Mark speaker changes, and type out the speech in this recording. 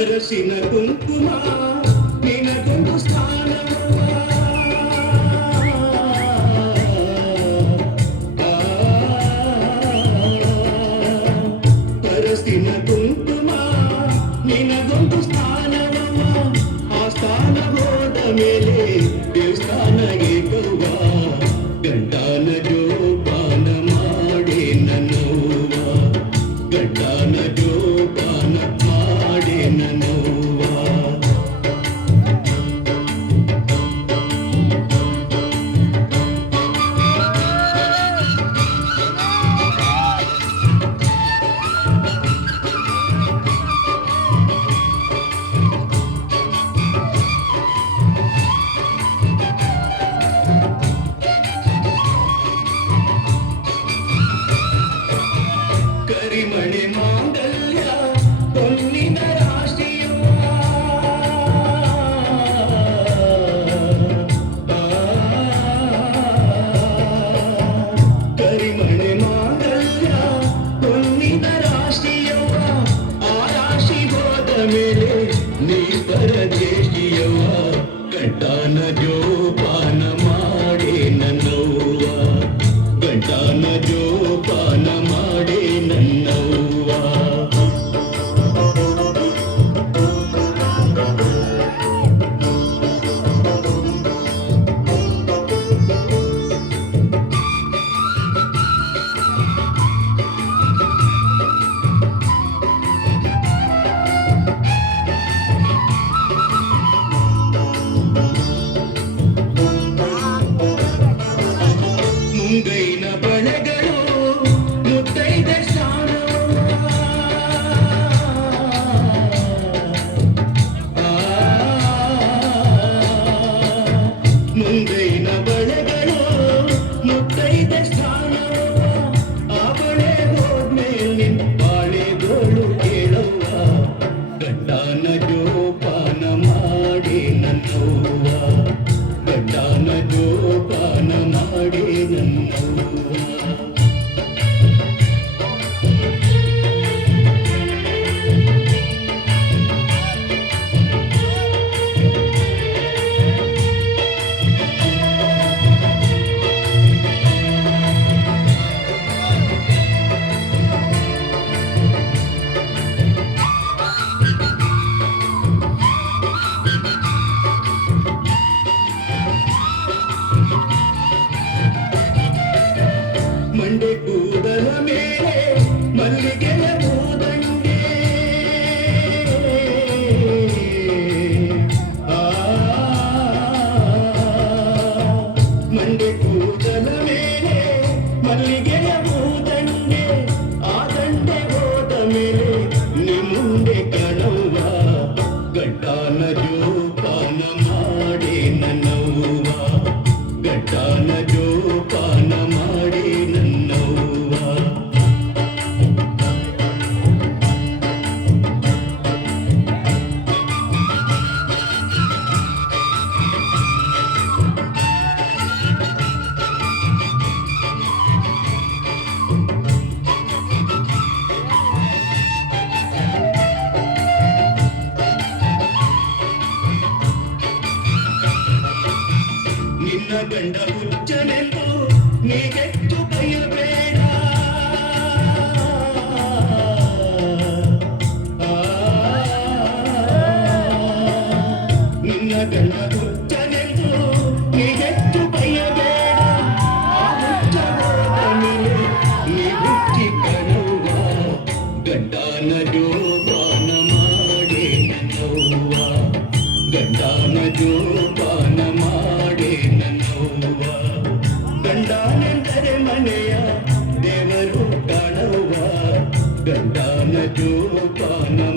Speaker 1: అరసిన కుంకుమా. and the Thank you. ಮಲ್ಲಿಗೆಯ I'm not gonna lie. যুবনা